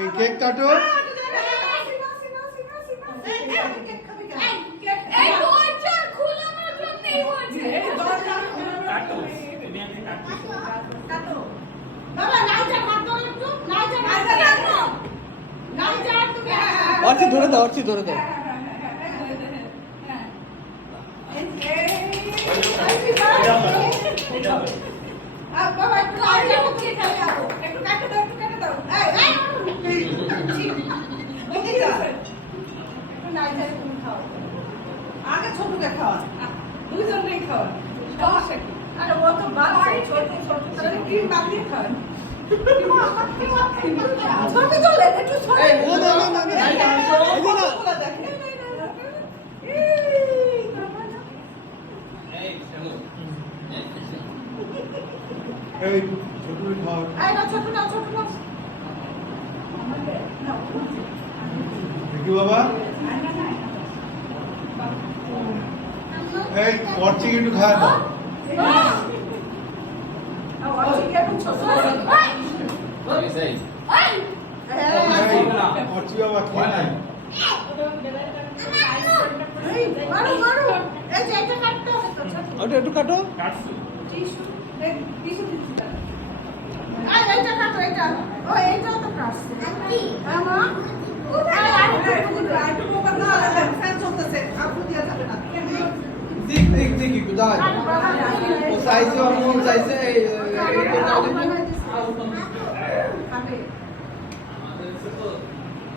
এই কেক কাটো। অর্চি ধরে দাও, অর্চি ধরে দাও। আগে ছোটকে খাওয়া, দুইজনকেই খাওয়া। আরে ও তো বাচ্চা, ছোট ছোট কি বাকি খায়। ছোট চলে একটু ছোট। এই না না না না, এই না এই ছোট খাও। আয় না ছোট না ছোট না। দেখি বাবা, এই অর্চিকে একটু খাওয়া দাও। অর্চি বাবা খেয়ে নাই। ওটা একটু কাটো। দিক দিক দিক একটু দাও। ও চাইছে, অমন চাইছে এই খাবে